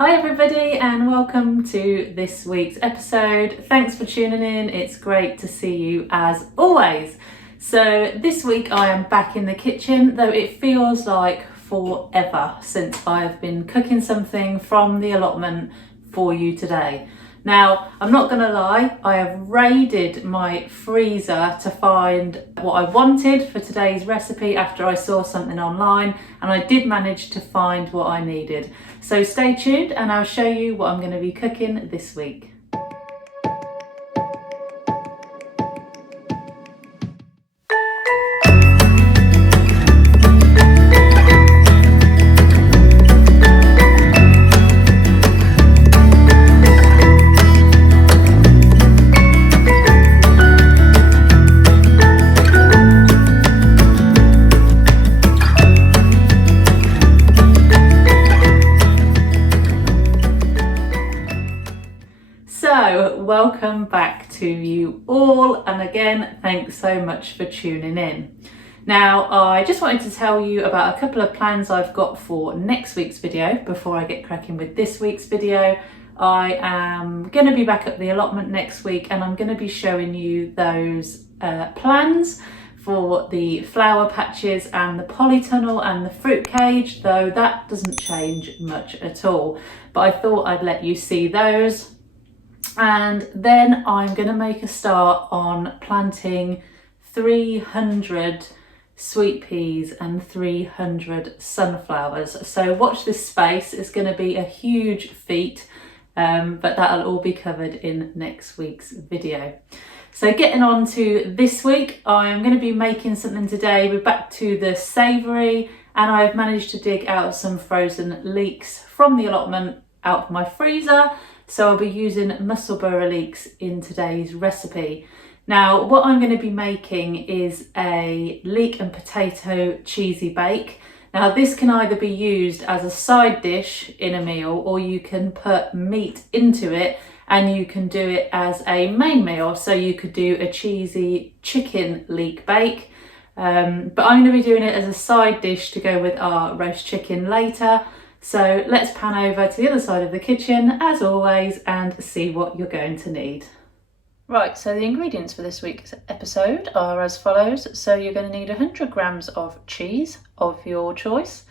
Hi everybody and welcome to this week's episode. Thanks for tuning in. It's great to see you as always. So this week I am back in the kitchen, though it feels like forever since I've been cooking something from the allotment for you today. Now, I'm not going to lie, I have raided my freezer to find what I wanted for today's recipe after I saw something online, and I did manage to find what I needed. So stay tuned and I'll show you what I'm going to be cooking this week. So welcome back to you all, and again thanks so much for tuning in. Now I just wanted to tell you about a couple of plans I've got for next week's video before I get cracking with this week's video. I am going to be back at the allotment next week and I'm going to be showing you those plans for the flower patches and the polytunnel and the fruit cage, though that doesn't change much at all, but I thought I'd let you see those. And then I'm going to make a start on planting 300 sweet peas and 300 sunflowers. So watch this space, it's going to be a huge feat, but that'll all be covered in next week's video. So getting on to this week, I'm going to be making something today. We're back to the savoury, and I've managed to dig out some frozen leeks from the allotment out of my freezer. So I'll be using musselburgh leeks in today's recipe. Now, what I'm going to be making is a leek and potato cheesy bake. Now, this can either be used as a side dish in a meal, or you can put meat into it and you can do it as a main meal. So you could do a cheesy chicken leek bake, but I'm going to be doing it as a side dish to go with our roast chicken later. So let's pan over to the other side of the kitchen as always and see what you're going to need. Right, so the ingredients for this week's episode are as follows. So you're going to need 100 grams of cheese of your choice,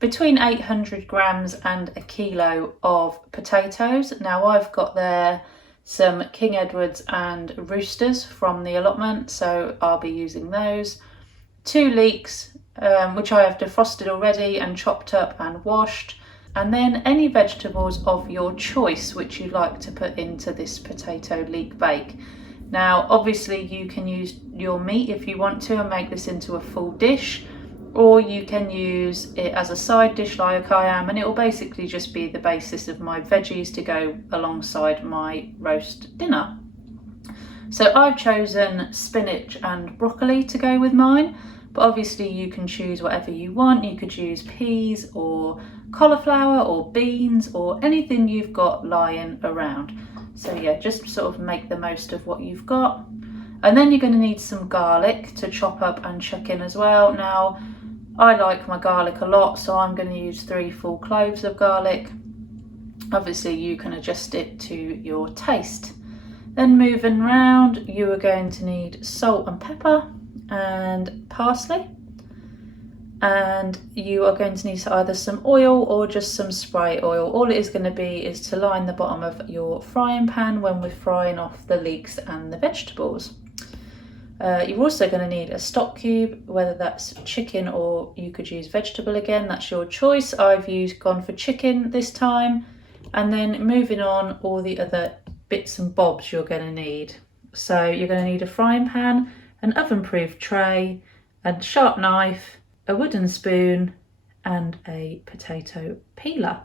between 800 grams and a kilo of potatoes. Now I've got there some King Edwards and Roosters from the allotment, so I'll be using those. 2 leeks, which I have defrosted already and chopped up and washed, and then any vegetables of your choice which you'd like to put into this potato leek bake. Now obviously you can use your meat if you want to and make this into a full dish, or you can use it as a side dish like I am, and it will basically just be the basis of my veggies to go alongside my roast dinner. So I've chosen spinach and broccoli to go with mine. But obviously you can choose whatever you want. You could use peas or cauliflower or beans or anything you've got lying around. So yeah, just sort of make the most of what you've got. And then you're going to need some garlic to chop up and chuck in as well. Now, I like my garlic a lot, so I'm going to use 3 full cloves of garlic. Obviously you can adjust it to your taste. Then moving around, you are going to need salt and pepper and parsley, and you are going to need either some oil or just some spray oil. All it is going to be is to line the bottom of your frying pan when we're frying off the leeks and the vegetables. You're also going to need a stock cube, whether that's chicken or you could use vegetable again, that's your choice. I've gone for chicken this time. And then moving on, all the other bits and bobs you're going to need. So you're going to need a frying pan, an oven-proof tray, a sharp knife, a wooden spoon, and a potato peeler.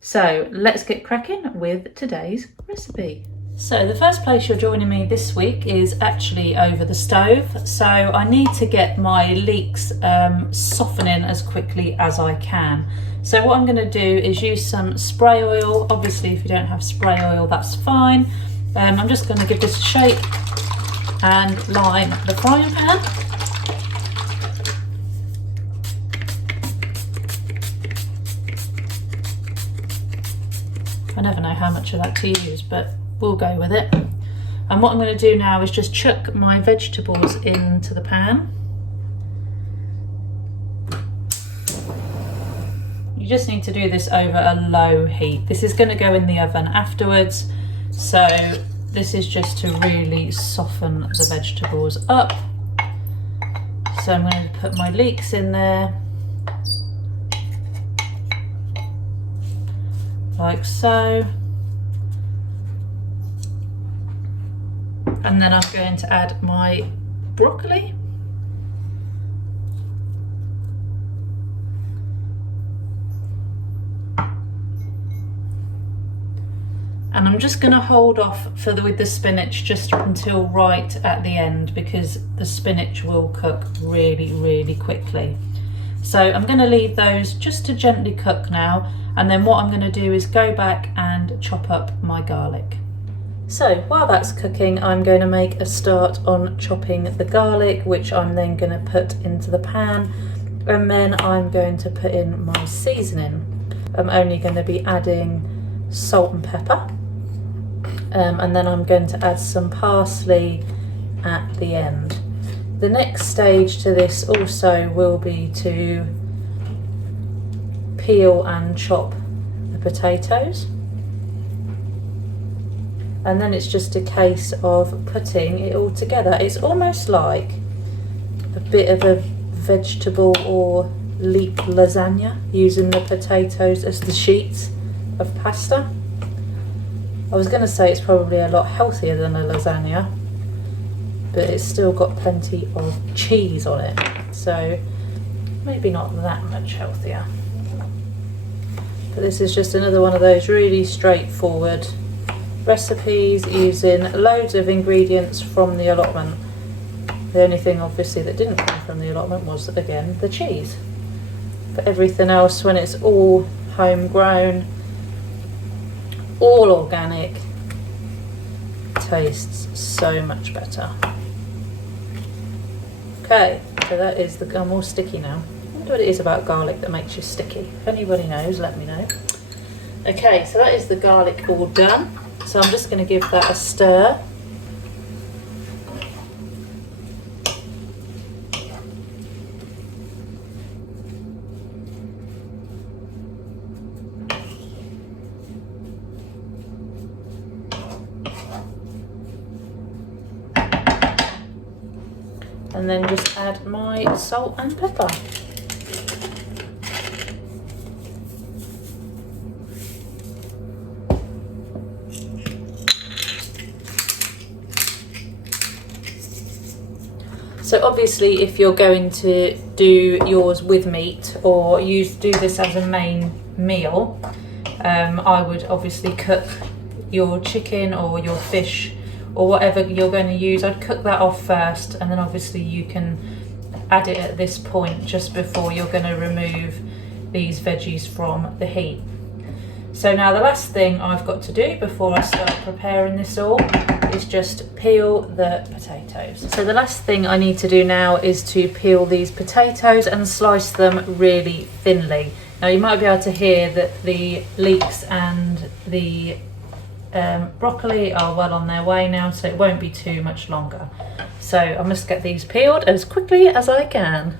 So let's get cracking with today's recipe. So the first place you're joining me this week is actually over the stove. So I need to get my leeks softening as quickly as I can. So what I'm going to do is use some spray oil. Obviously if you don't have spray oil, that's fine. I'm just going to give this a shake and line the frying pan. I never know how much of that to use, but we'll go with it. And what I'm going to do now is just chuck my vegetables into the pan. You just need to do this over a low heat. This is going to go in the oven afterwards, so this is just to really soften the vegetables up. So I'm going to put my leeks in there, like so. And then I'm going to add my broccoli. And I'm just going to hold off with the spinach just until right at the end, because the spinach will cook really, really quickly. So I'm going to leave those just to gently cook now, and then what I'm going to do is go back and chop up my garlic. So while that's cooking, I'm going to make a start on chopping the garlic, which I'm then going to put into the pan, and then I'm going to put in my seasoning. I'm only going to be adding salt and pepper. And then I'm going to add some parsley at the end. The next stage to this also will be to peel and chop the potatoes. And then it's just a case of putting it all together. It's almost like a bit of a vegetable or leek lasagna, using the potatoes as the sheets of pasta. I was going to say it's probably a lot healthier than a lasagna, but it's still got plenty of cheese on it, so maybe not that much healthier. But this is just another one of those really straightforward recipes using loads of ingredients from the allotment. The only thing obviously that didn't come from the allotment was, again, the cheese. But everything else, when it's all homegrown, all organic, tastes so much better. Okay, so that is I'm all sticky now. I wonder what it is about garlic that makes you sticky. If anybody knows, let me know. Okay, so that is the garlic all done. So I'm just going to give that a stir. And then just add my salt and pepper. So obviously if you're going to do yours with meat, or do this as a main meal, I would obviously cook your chicken or your fish or whatever you're going to use. I'd cook that off first, and then obviously you can add it at this point just before you're going to remove these veggies from the heat. So now the last thing I've got to do before I start preparing this all is just peel the potatoes. So the last thing I need to do now is to peel these potatoes and slice them really thinly. Now you might be able to hear that the leeks and the broccoli are well on their way now, so it won't be too much longer. So I must get these peeled as quickly as I can.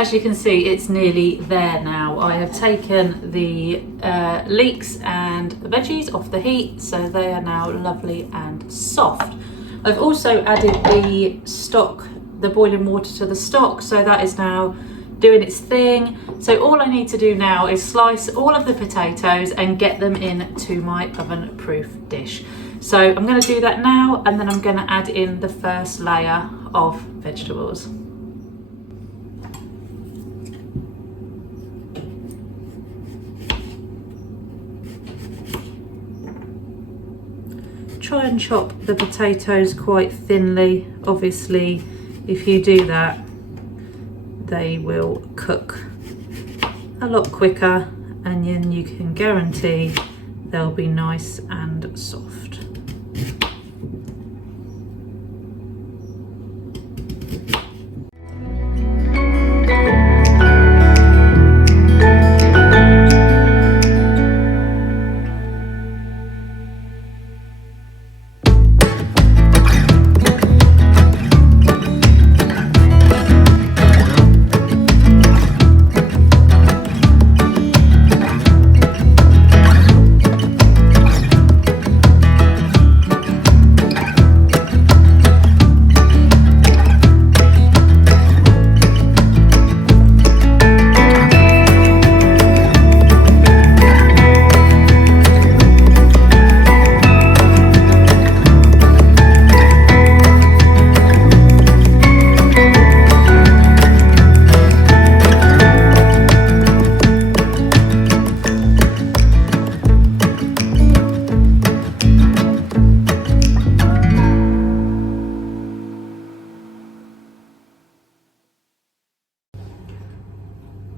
as you can see, it's nearly there now. I have taken the leeks and the veggies off the heat, so they are now lovely and soft. I've also added the stock, the boiling water to the stock, so that is now doing its thing. So all I need to do now is slice all of the potatoes and get them into my oven-proof dish. So I'm going to do that now, and then I'm going to add in the first layer of vegetables. Try and chop the potatoes quite thinly. Obviously, if you do that, they will cook a lot quicker, and then you can guarantee they'll be nice and soft.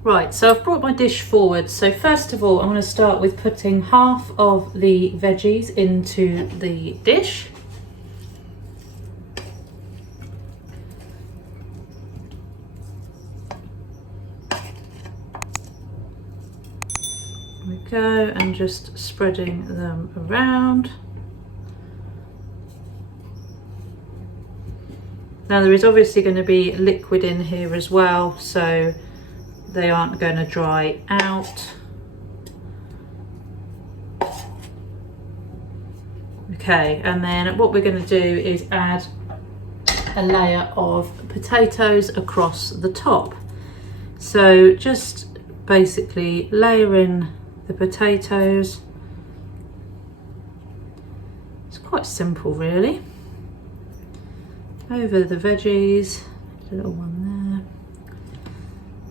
Right, so I've brought my dish forward. So first of all, I'm going to start with putting half of the veggies into the dish. There we go, and just spreading them around. Now there is obviously going to be liquid in here as well, so they aren't going to dry out. Okay, and then what we're going to do is add a layer of potatoes across the top. So just basically layer in the potatoes. It's quite simple really. Over the veggies, a little one there.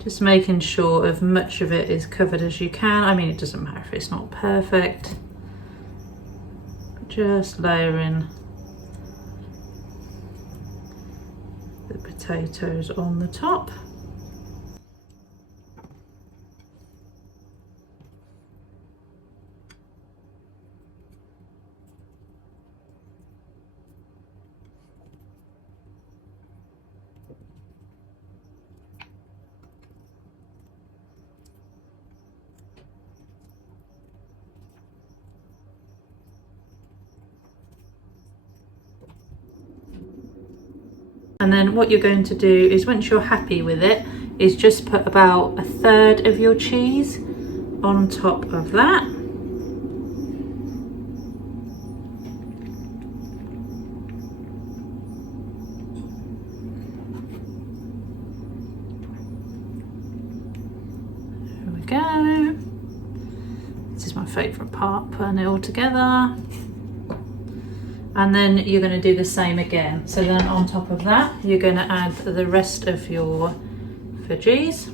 Just making sure as much of it is covered as you can. I mean, it doesn't matter if it's not perfect. But just layering the potatoes on the top. And then what you're going to do is, once you're happy with it, is just put about 1/3 of your cheese on top of that. There we go. This is my favourite part, putting it all together. And then you're going to do the same again. So then on top of that, you're going to add the rest of your veggies.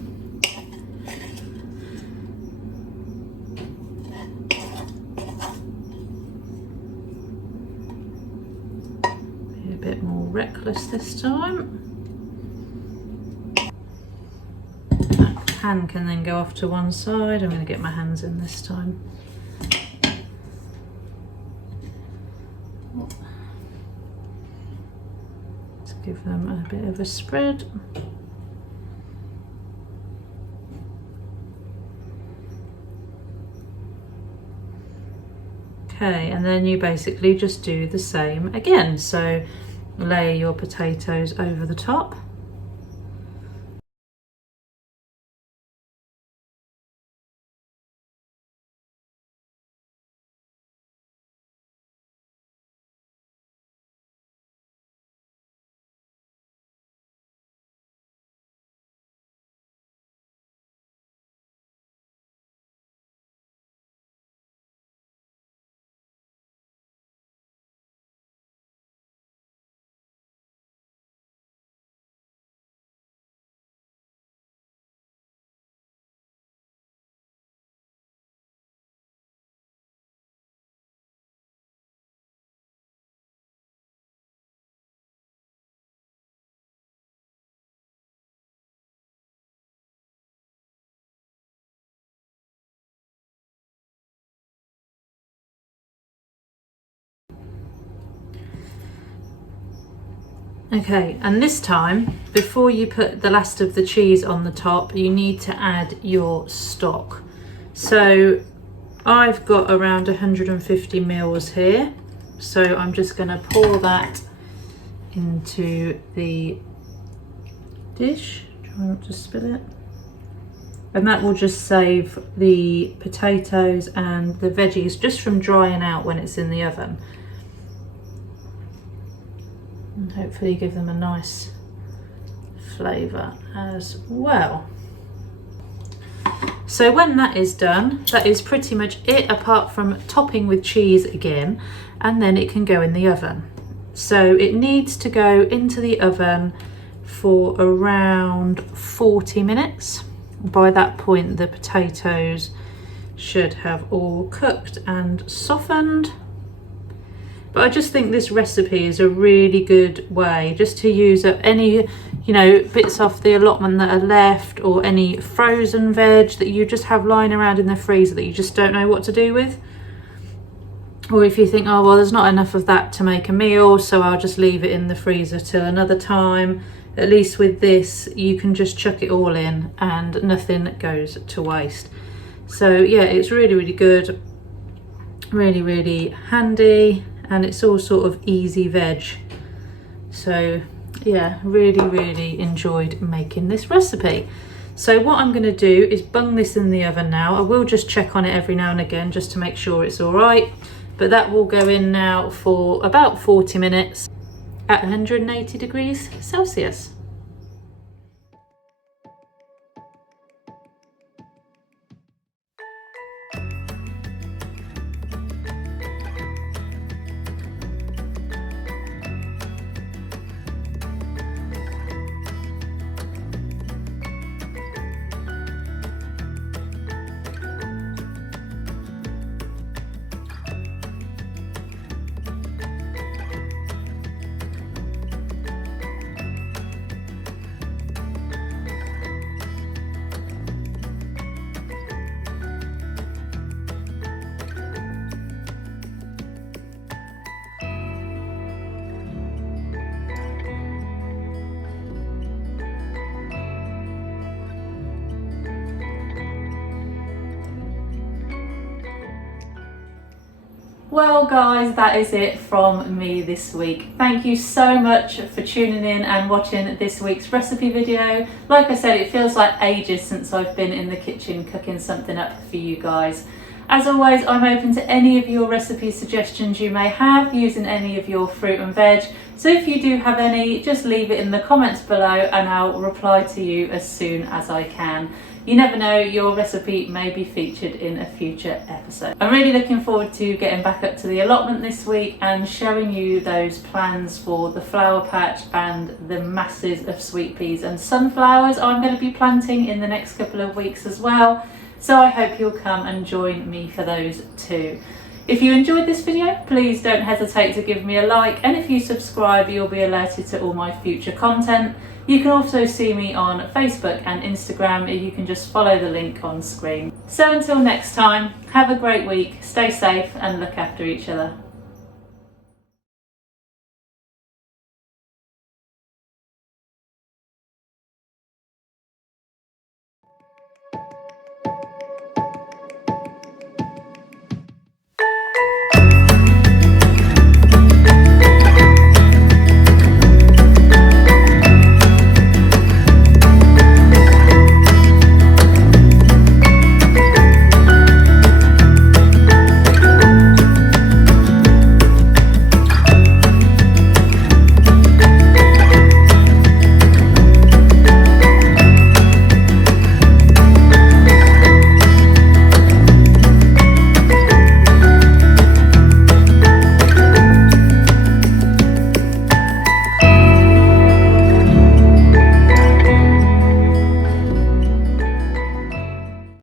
Be a bit more reckless this time. That pan can then go off to one side. I'm going to get my hands in this time. Give them a bit of a spread. Okay, and then you basically just do the same again. So lay your potatoes over the top. Okay, and this time, before you put the last of the cheese on the top, you need to add your stock. So I've got around 150 mils here. So I'm just going to pour that into the dish. Try not to spill it. And that will just save the potatoes and the veggies just from drying out when it's in the oven. And hopefully give them a nice flavour as well. So when that is done, that is pretty much it, apart from topping with cheese again, and then it can go in the oven. So it needs to go into the oven for around 40 minutes. By that point the potatoes should have all cooked and softened. But I just think this recipe is a really good way just to use up any, bits off the allotment that are left, or any frozen veg that you just have lying around in the freezer that you just don't know what to do with. Or if you think, oh, well, there's not enough of that to make a meal, so I'll just leave it in the freezer till another time. At least with this, you can just chuck it all in and nothing goes to waste. So yeah, it's really, really good. Really, really handy. And it's all sort of easy veg. So yeah, really, really enjoyed making this recipe. So what I'm going to do is bung this in the oven now. I will just check on it every now and again just to make sure it's all right. But that will go in now for about 40 minutes at 180 degrees Celsius. Well guys, that is it from me this week. Thank you so much for tuning in and watching this week's recipe video. Like I said, it feels like ages since I've been in the kitchen cooking something up for you guys. As always, I'm open to any of your recipe suggestions you may have using any of your fruit and veg. So if you do have any, just leave it in the comments below and I'll reply to you as soon as I can. You never know, your recipe may be featured in a future episode. I'm really looking forward to getting back up to the allotment this week and showing you those plans for the flower patch and the masses of sweet peas and sunflowers I'm going to be planting in the next couple of weeks as well. So I hope you'll come and join me for those too. If you enjoyed this video, please don't hesitate to give me a like, and if you subscribe, you'll be alerted to all my future content. You can also see me on Facebook and Instagram. You can just follow the link on screen. So until next time, have a great week, stay safe and look after each other.